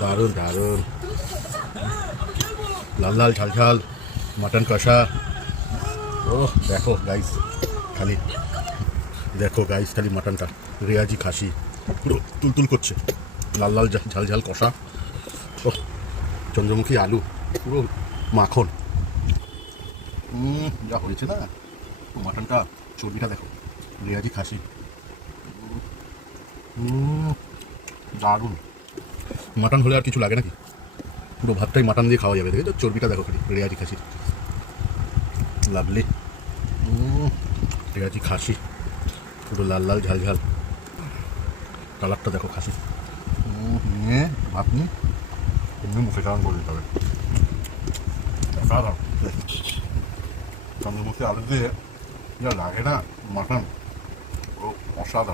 দারুণ দারুণ, লাল লাল ঝাল ঝাল মাটন কষা। ও দেখো গাইস, খালি দেখো গাইস, খালি মাটনটা রেয়াজি খাসি পুরো তুলতুল করছে, লাল লাল ঝাল ঝাল কষা। ও চন্দ্রমুখী আলু পুরো মাখন। যা হয়েছে না মাটনটা, চর্বিটা দেখো, রেয়াজি খাসি, দারুণ। মাটন হলে আর কিছু লাগে নাকি, পুরো ভাতটাই মাটন দিয়ে খাওয়া যাবে। দেখে তো চর্বিটা দেখো, খালি রেয়াজি খাসি, লাভলি। রেয়াজি খাসি পুরো লাল লাল ঝাল ঝাল, কালারটা দেখো খাসি। নিয়ে ভাত নিয়ে এমনি মুখে চালান করে দিতে হবে। চন্দ্রমুখী আলু দিয়ে যা লাগে না মাটন, ও অসাধারণ।